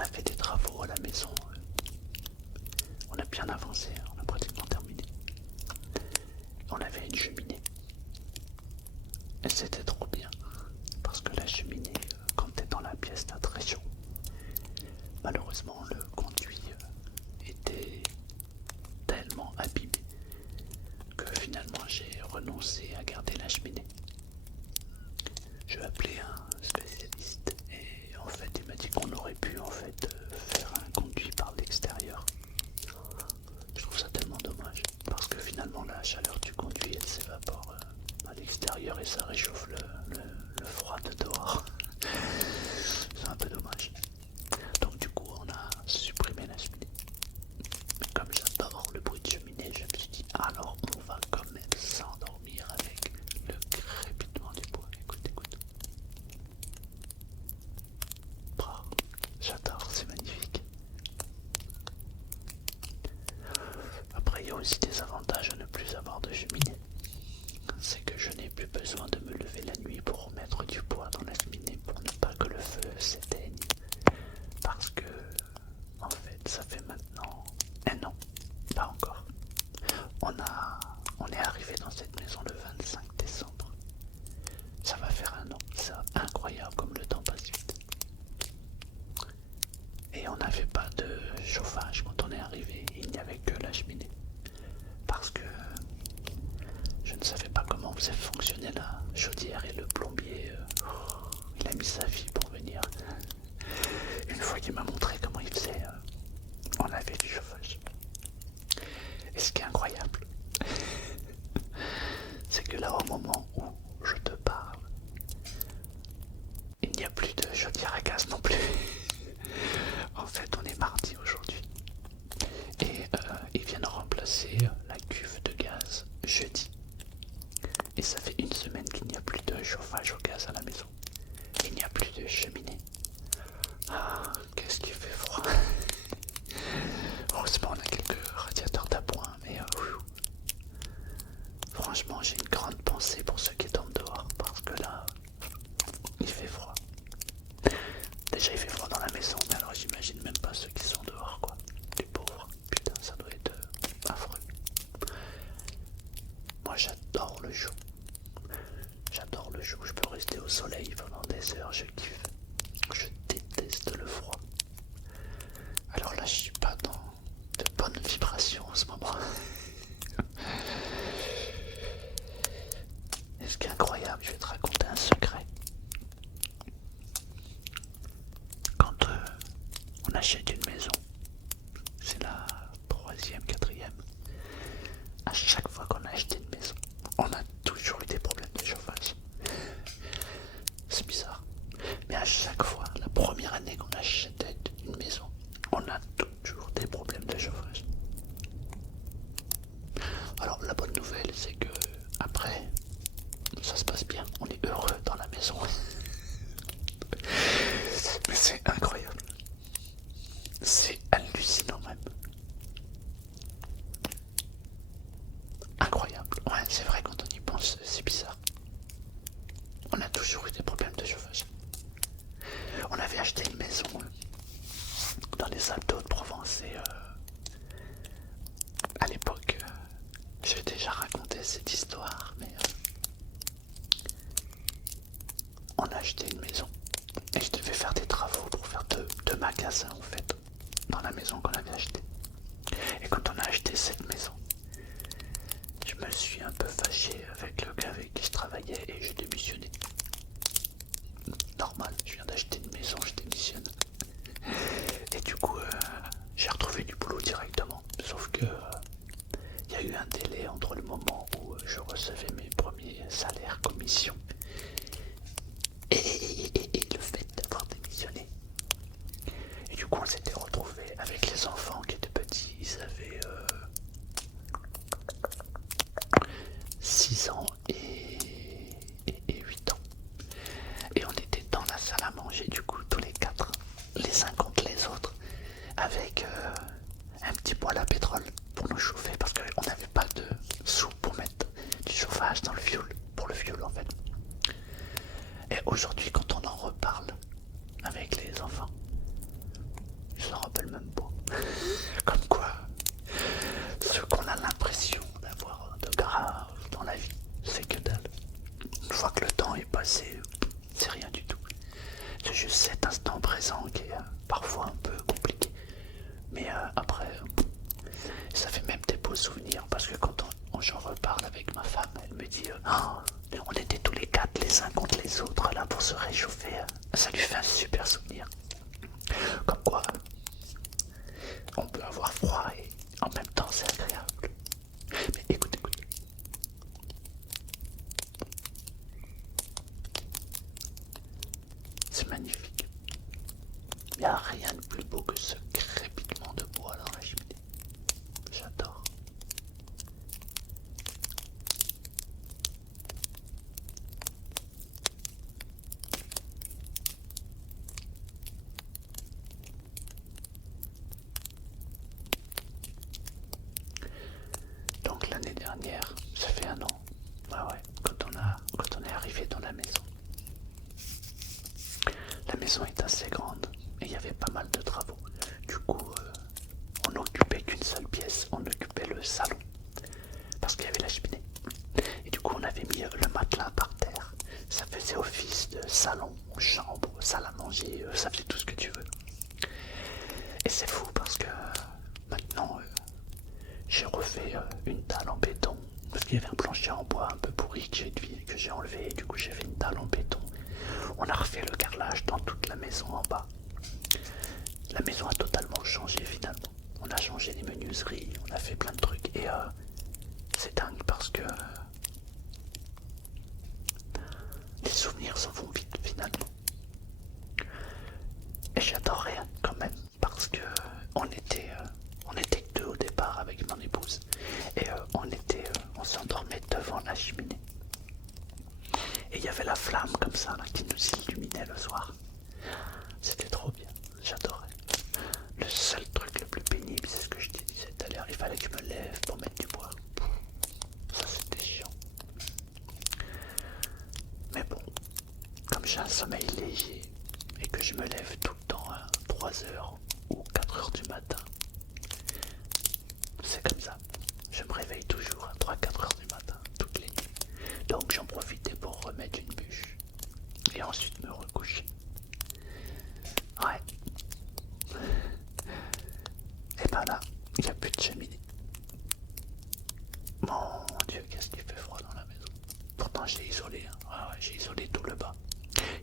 a fait des travaux à la maison. On a bien avancé, on a pratiquement terminé. On avait une cheminée. Et c'était trop bien. Parce que la cheminée, quand t'es dans la pièce, t'as très chaud. Malheureusement, le conduit était tellement abîmé que finalement j'ai renoncé à garder la cheminée. Je vais appeler un spécialiste et en fait il m'a dit qu'on aurait pu faire un conduit par l'extérieur. Je trouve ça tellement dommage parce que finalement la chaleur du conduit elle s'évapore à l'extérieur et ça réchauffe le froid de dehors. C'est un peu dommage. Donc du coup on a supprimé la cheminée. Mais comme j'adore le bruit de cheminée, je me suis dit alors on va quand même s'endormir avec le crépitement du bois. Écoute, écoute. J'adore, c'est magnifique. Après, il y a aussi des avantages à ne plus avoir de cheminée. C'est que je n'ai plus besoin de me lever la nuit pour remettre du bois dans la cheminée pour ne pas que le feu s'éteigne. Parce que, en fait, ça fait maintenant un an, pas encore. On est arrivé dans cette maison le 25 décembre. Ça va faire un an. C'est incroyable comme le temps passe vite. Et on n'avait pas de chauffage quand on est arrivé, il n'y avait que la cheminée. Parce que je ne savais pas comment faisait fonctionner la chaudière et le plombier, il a mis sa vie pour venir. Une fois qu'il m'a montré comment il faisait, on avait du chauffage. Et ce qui est incroyable, c'est que là au moment où je te parle, il n'y a plus de chaudière à gaz non plus. En fait, on est mardi aujourd'hui. Et ils viennent remplacer la cuve de gaz jeudi. Et ça fait une semaine qu'il n'y a plus de chauffage au gaz à la maison. Il n'y a plus de cheminée. Ah, qu'est-ce qu'il fait froid. Heureusement, on a quelques radiateurs d'appoint, mais franchement, j'ai une grande pensée pour ceux qui dorment dehors. Parce que là, il fait froid. Déjà, il fait froid dans la maison, mais alors j'imagine même pas ceux qui sont dehors, quoi. Les pauvres. Putain, ça doit être affreux. Moi, j'adore le jour. J'adore le jour. Je peux rester au soleil pendant des heures. Je kiffe. Je déteste le froid. Alors là, je suis pas dans de bonnes vibrations en ce moment. Et ce qui est incroyable, je vais te raconter un secret. Quand on achète une maison, c'est la troisième, quatrième. À chaque fois qu'on a acheté une maison, on a toujours eu des problèmes de chauffage. C'est bizarre. Mais à chaque fois, la première année qu'on achetait une maison, on a toujours des problèmes de chauffage. Alors la bonne nouvelle, c'est que après, ça se passe bien. On est heureux dans la maison. Mais c'est incroyable. C'est hallucinant même. Incroyable. Ouais, c'est vrai quand on y pense, c'est bizarre. On a toujours eu des problèmes de chauffage. On avait acheté une maison dans les Alpes de Haute-Provence et à l'époque, j'ai déjà raconté cette histoire, mais on a acheté une maison et je devais faire des travaux pour faire deux magasins en fait dans la maison qu'on avait achetée. Et quand on a acheté cette maison, je me suis un peu fâché avec le gars avec qui je travaillais et j'ai démissionné. Normal, je viens d'acheter une maison, je démissionne. Et du coup, j'ai retrouvé du boulot directement. Sauf que il y a eu un délai entre le moment où je recevais mes premiers salaires commissions et le fait d'avoir démissionné. Et du coup, on s'était retrouvé avec les enfants qui étaient petits. Ils avaient 6 ans et 8 ans. Et on était dans la salle à manger, du coup, tous les quatre, les uns contre les autres, avec un petit poêle à pétrole pour nous chauffer, parce qu'on n'avait pas de sous pour mettre du chauffage dans le fioul, pour le fioul en fait. Et aujourd'hui, quand on en reparle avec les enfants, il s'en rappelle même pas. Comme quoi, ce qu'on a l'impression d'avoir de grave dans la vie, c'est que dalle. Une fois que le temps est passé, c'est rien du tout. C'est juste cet instant présent qui est parfois un peu compliqué. Mais après, ça fait même des beaux souvenirs parce que quand j'en reparle avec ma femme, elle me dit oh, on était tous les quatre les uns contre les autres là pour se réchauffer. Ça lui fait un super souvenir. Comme quoi, on peut avoir froid et en même temps c'est agréable. Mais écoute, écoute. C'est magnifique. Il n'y a rien de plus beau que ce crépitement de bois dans la cheminée. J'adore. Donc l'année dernière, ça fait un an, bah ouais, quand on est arrivé dans la maison. La maison est assez grande et il y avait pas mal de travaux. Du coup, on n'occupait qu'une seule pièce, on occupait le salon parce qu'il y avait la cheminée. Et du coup, on avait mis le matelas par terre. Ça faisait office de salon, chambre, salle à manger, ça faisait tout ce que tu veux. Et c'est fou parce que maintenant, j'ai refait une dalle en béton parce qu'il y avait un plancher en bois un peu pourri que j'ai enlevé et du coup j'ai fait une dalle en béton. On a refait le carrelage dans toute la maison en bas. La maison a totalement changé finalement. On a changé les menuiseries, on a fait plein de trucs et c'est dingue parce que les souvenirs s'en vont vite finalement. Et j'adorais quand même parce que on était que deux au départ avec mon épouse et on s'endormait devant la cheminée. Et il y avait la flamme comme ça là, qui nous illuminait le soir. C'était trop bien, j'adorais. Le seul truc le plus pénible, c'est ce que je te disais tout à l'heure, il fallait que je me lève pour mettre du bois. Ça c'était chiant. Mais bon, comme j'ai un sommeil léger et que je me lève tout le temps à 3h ou 4h du matin, c'est comme ça. Je me réveille toujours à 3-4h du matin, toutes les nuits. Donc j'en profitais pour remettre une bûche et ensuite me recoucher. Ouais. Et ben là, il n'y a plus de cheminée. Mon Dieu, qu'est-ce qu'il fait froid dans la maison. Pourtant j'ai isolé, hein. Ouais, j'ai isolé tout le bas.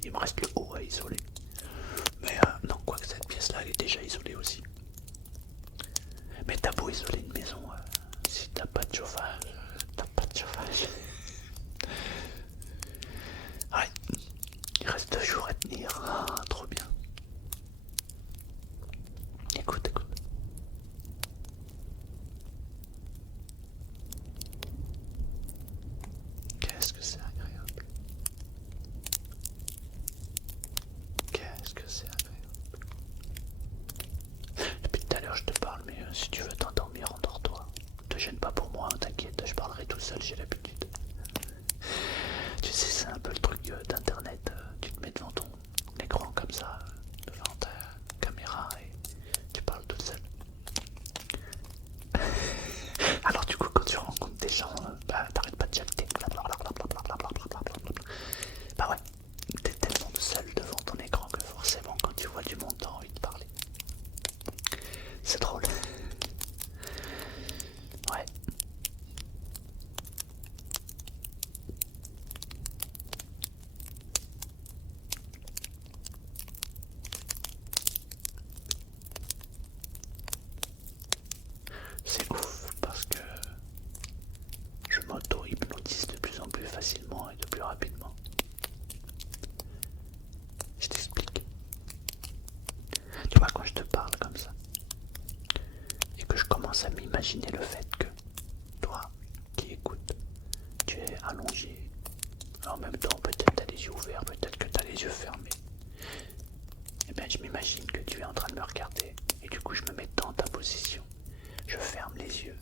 Il me reste le haut à isoler. Mais non, quoi que cette pièce-là, elle est déjà isolée aussi. Mais t'as beau isoler une maison, si t'as pas de chauffage, t'as pas de chauffage. Ouais, il reste 2 jours à tenir. Ah, trop bien. Écoute, écoute. Qu'est-ce que c'est agréable. Qu'est-ce que c'est agréable. Depuis tout à l'heure je te parle, mais si tu veux t'endormir, endors-toi. Te gêne pas pour moi, t'inquiète, je parlerai tout seul, j'ai l'habitude. Tu sais, c'est un peu le truc d'internet, tu te mets devant ton écran comme ça, devant ta caméra et tu parles tout seul. Alors du coup quand tu rencontres des gens, bah t'arrêtes pas de chatter. Bah ouais, t'es tellement seul devant ton écran que forcément quand tu vois du monde t'as envie de parler. C'est drôle. Ouais. C'est ouf parce que je m'auto-hypnotise de plus en plus facilement et de plus rapidement. Je t'explique. Tu vois, quand je te parle comme ça et que je commence à m'imaginer le fait que toi qui écoutes, tu es allongé, en même temps peut-être tu as les yeux ouverts, peut-être que tu as les yeux fermés. Et bien je m'imagine que tu es en train de me regarder et du coup je me mets dans ta position. Je ferme les yeux.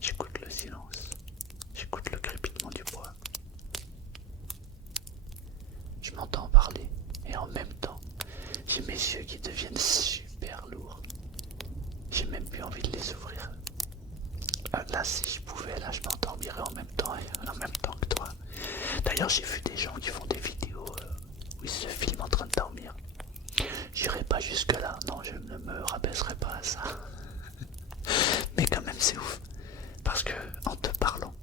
J'écoute le silence. J'écoute le crépitement du bois. Je m'entends parler et en même temps J'ai mes yeux qui deviennent super lourds. J'ai même plus envie de les ouvrir. Là, si je pouvais, là, je m'endormirais en même temps que toi. D'ailleurs, j'ai vu des gens qui font des vidéos où ils se filment en train de dormir. J'irai pas jusque là, non, je ne me rabaisserai pas à ça. Mais quand même, c'est ouf. Parce que, en te parlant,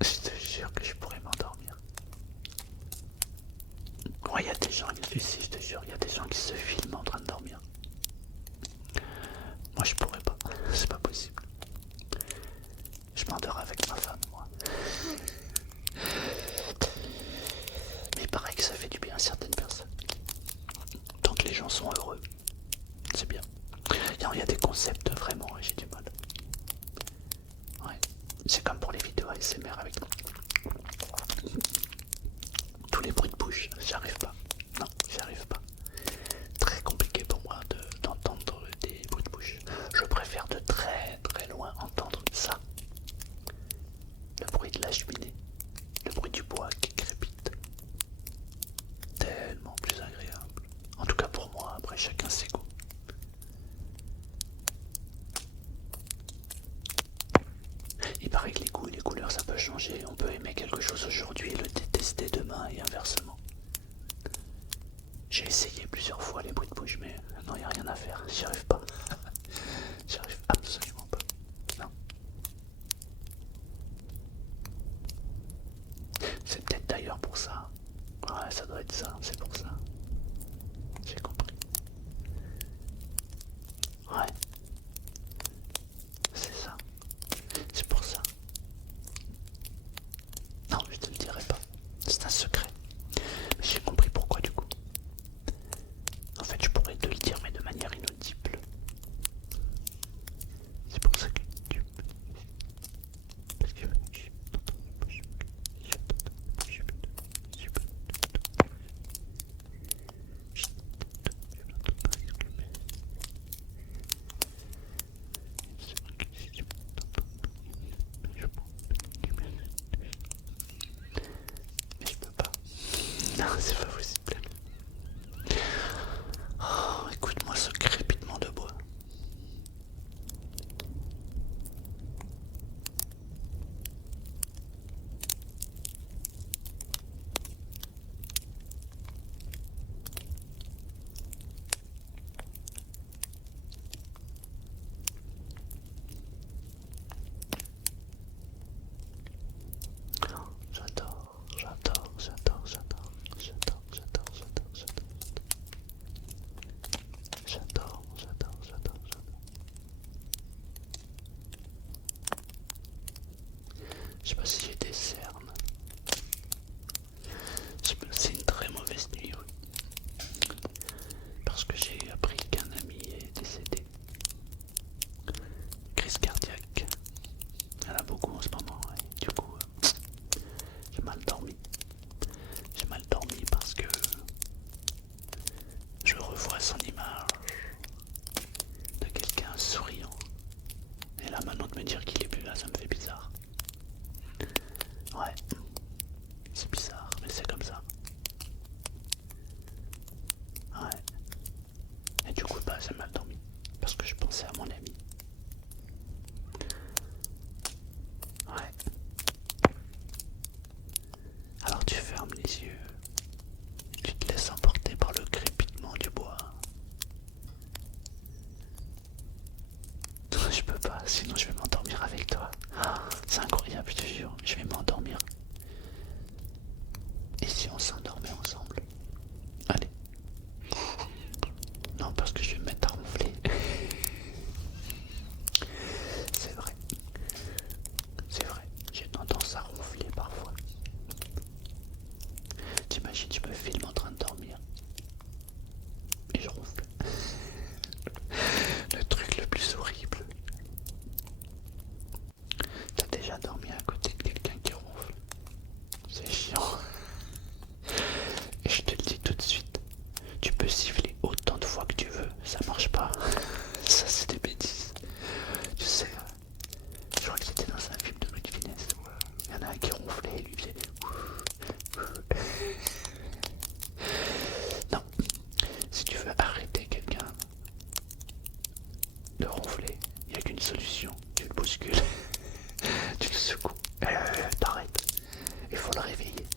je te jure que je pourrais m'endormir. Ouais, il y a des gens, ici, je te jure, il y a des gens qui se filment en train de dormir. Moi, je pourrais pas, c'est pas possible. Je m'endors avec ma femme, moi. Mais il paraît que ça fait du bien à certaines personnes. Tant que les gens sont heureux, c'est bien. Il y a des concepts vraiment, j'ai du mal. Ouais. C'est comme pour les vidéos ASMR avec tous les bruits de bouche, j'arrive pas. Non, j'y arrive pas. Très compliqué pour moi d'entendre des bruits de bouche. Je préfère de très très loin entendre ça. Le bruit de la cheminée, le bruit du bois qui crépite. Tellement plus agréable. En tout cas pour moi, après chacun ses goûts. Il paraît que les goûts et les couleurs ça peut changer. On peut aimer quelque chose aujourd'hui et le détester demain et inversement. J'ai essayé plusieurs fois les bruits de bouche mais non, il n'y a rien à faire. J'y arrive pas. J'y arrive absolument pas. Non. C'est peut-être d'ailleurs pour ça. Ouais, ça doit être ça, c'est pour ça. J'ai compris. Ouais. C'est ça. C'est pour ça. Non, je te le dirai pas. C'est un secret. Mais j'ai compris pourquoi du coup. En fait, je pourrais te le dire, mais de manière inaudible. C'est pour ça que tu... Parce que... Mais je peux pas. Non, c'est pas possible. Oh, écoute-moi ce crépitement de bois. J'adore, j'adore, j'adore, j'adore, j'adore, j'adore, j'adore, j'adore. J'adore, j'adore, j'adore, j'adore. Je sais pas si j'ai des cernes. C'est une très mauvaise nuit, oui. Parce que j'ai appris qu'un ami est décédé. Crise cardiaque. Il y en a beaucoup en ce moment, et du coup, j'ai mal dormi. J'ai mal dormi parce que je revois son image de quelqu'un souriant. Et là maintenant de me dire qu'il est plus là, ça me fait bizarre. Ouais, c'est bizarre, mais c'est comme ça. Ouais. Et du coup, bah, j'ai mal dormi. Parce que je pensais à mon ami. Ouais. Alors tu fermes les yeux. Tu te laisses emporter par le crépitement du bois. Je peux pas, sinon je vais m'endormir avec toi. Ah, c'est incroyable, je te jure, je vais m'endormir. Et si on s'endormait ensemble? Allez. Non, parce que je vais me mettre à ronfler. C'est vrai. C'est vrai, j'ai tendance à ronfler parfois. T'imagines, je me filme en train de dormir. Et je ronfle. Le truc le plus horrible. T'as déjà dormi à côté de quelqu'un qui ronfle? C'est chiant. Et je te le dis tout de suite, tu peux siffler autant de fois que tu veux, ça marche pas. Ça c'est des bêtises. Tu sais, je crois que c'était dans un film de Louis de Funès où il y en a un qui ronflait et lui faisait...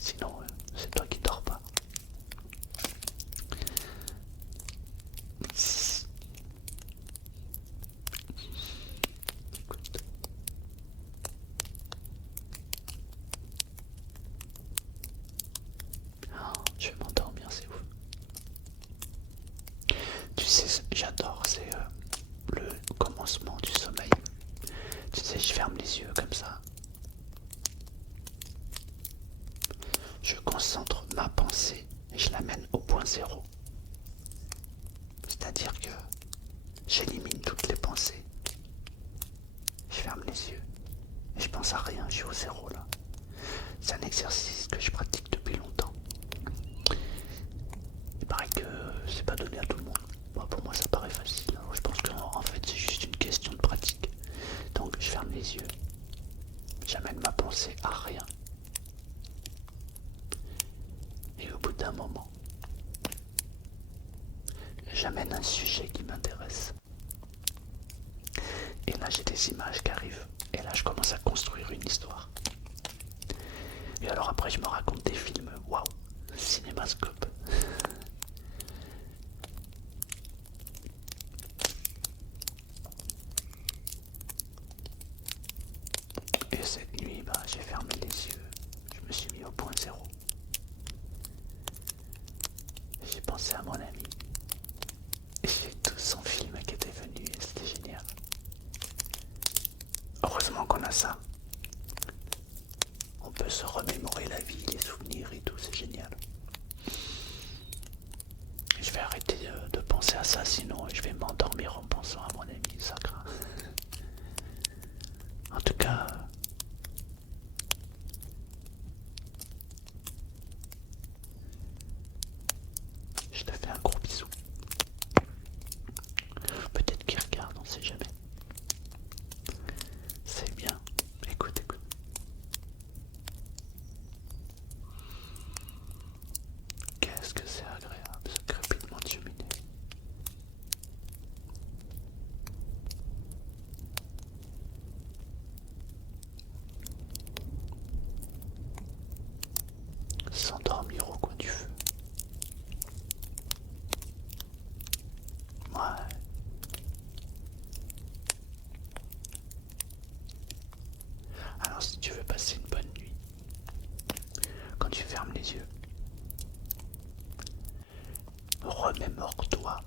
Sinon, c'est toi qui dors pas. Écoute. Oh, je vais m'endormir, c'est ouf. Tu sais, j'adore, c'est le commencement du sommeil. Tu sais, je ferme les yeux comme ça. Je concentre ma pensée et je l'amène au point zéro. C'est-à-dire que j'élimine toutes les pensées. Je ferme les yeux et je pense à rien, je suis au zéro là. C'est un exercice que je pratique depuis longtemps. Il paraît que c'est pas donné à tout le monde. Bon, pour moi ça paraît facile. Alors, je pense qu'en fait c'est juste une question de pratique. Donc je ferme les yeux. J'amène ma pensée à rien. Et au bout d'un moment, j'amène un sujet qui m'intéresse. Et là j'ai des images qui arrivent. Et là je commence à construire une histoire. Et alors après je me raconte des films. Waouh, cinémascope. Et cette nuit, j'ai fermé les yeux. Je me suis mis au point zéro. J'ai pensé à mon ami. Et j'ai tout son film qui était venu et c'était génial. Heureusement qu'on a ça. On peut se remémorer la vie, les souvenirs et tout, c'est génial. Je vais arrêter de penser à ça, sinon je vais m'endormir en pensant à mon ami, ça craint. En tout cas, je te fais un gros bisou. Peut-être qu'il regarde, on sait jamais. C'est bien. Écoute, écoute. Qu'est-ce que c'est agréable ce crépitement de cheminée. S'endormir au coin du feu. Ouais. Alors si tu veux passer une bonne nuit, quand tu fermes les yeux, remémore-toi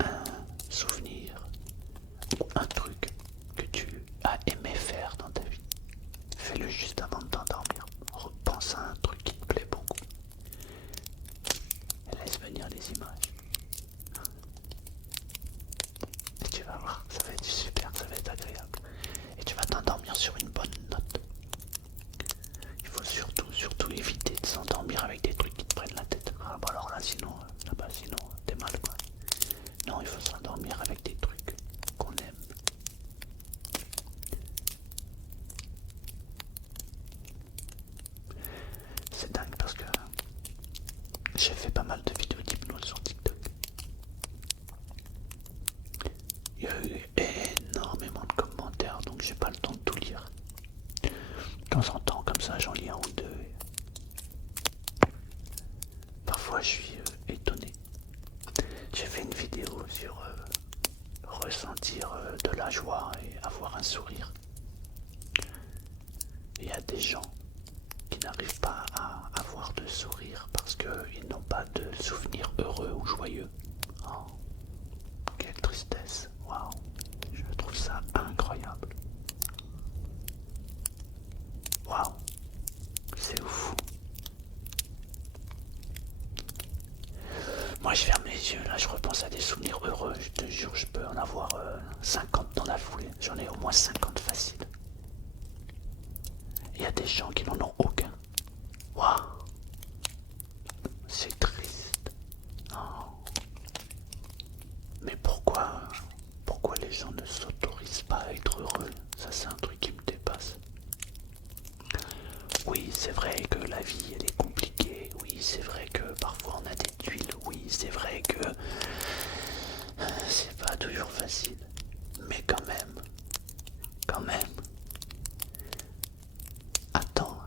un souvenir ou un truc que tu as aimé faire dans ta vie. Fais-le juste avant de t'endormir. Repense à un truc qui te plaît beaucoup. Et laisse venir les images. Et tu vas voir, ça va être super, ça va être agréable. Et tu vas t'endormir sur une bonne note. Il faut surtout éviter de s'endormir avec des trucs qui te prennent la tête. Ah bah alors là sinon t'es mal quoi. Non, il faut s'endormir avec des trucs qu'on aime. C'est dingue parce que j'ai fait pas mal de vidéos d'hypnose sur TikTok. Il y a eu énormément de commentaires, donc j'ai pas le temps de tout lire. De temps en temps, comme ça, j'en lis un ou deux. Parfois, je suis étonné. J'ai fait une vidéo sur ressentir de la joie et avoir un sourire. Il y a des gens qui n'arrivent pas à avoir de sourire parce qu'ils n'ont pas de souvenirs heureux ou joyeux. Oh, quelle tristesse. Waouh, je trouve ça incroyable. Waouh, c'est ouf. Moi je ferme les yeux, là je repense à des souvenirs heureux, je te jure je peux en avoir 50 dans la foulée, j'en ai au moins 50 faciles. Il y a des gens qui n'en ont aucun. Waouh, c'est triste. Oh. Mais pourquoi les gens ne s'autorisent pas à être heureux? Ça c'est un truc qui me dépasse. Oui, c'est vrai que la vie elle est compliquée, oui, c'est vrai que parfois on a des tuiles, oui, c'est vrai que c'est pas toujours facile. Mais quand même, attends,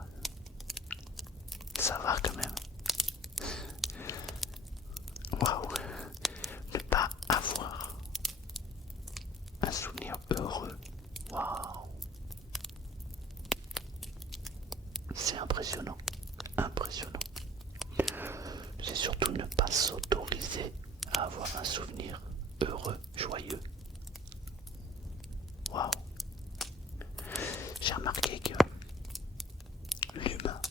avoir un souvenir heureux, joyeux. Waouh. J'ai remarqué que l'humain,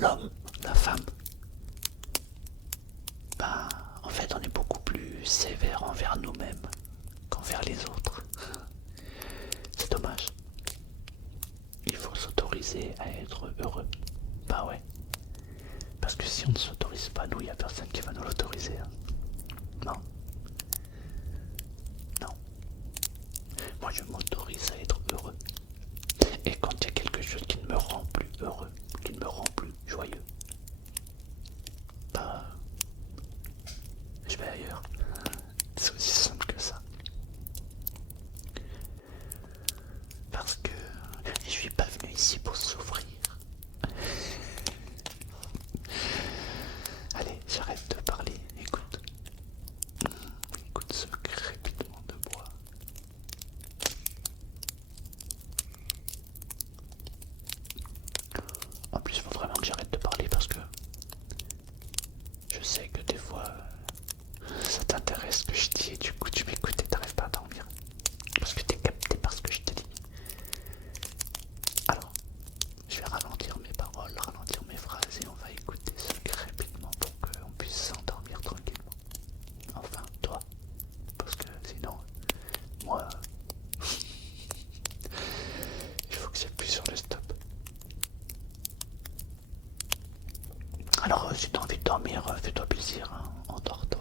l'homme, la femme, bah, en fait, on est beaucoup plus sévère envers nous-mêmes qu'envers les autres. C'est dommage. Il faut s'autoriser à être heureux. Bah ouais. Parce que si on ne s'autorise pas, nous, il n'y a personne qui va nous l'autoriser. Hein. Non. Non. Moi, je m'autorise à être heureux. Et quand il y a quelque chose qui ne me rend plus heureux, qui ne me rend plus joyeux, bah, je vais ailleurs. C'est aussi simple que ça. Parce que je suis pas venu ici pour souffrir. Allez, j'arrête de parler. Écoute. Écoute ce crépitement de bois. En plus, il faut vraiment que j'arrête de parler parce que je sais que des fois ça t'intéresse ce que je dis et du coup tu m'écoutes et t'arrives pas à dormir. Parce que t'es capté par ce que je te dis. Alors, je vais ralentir mes paroles, ralentir mes phrases et on va écouter ce crépitement pour qu'on puisse s'endormir tranquillement. Enfin, toi. Parce que sinon, moi, il faut que j'appuie sur le stop. Alors, si t'as envie de dormir, fais-toi plaisir, hein, endors-toi.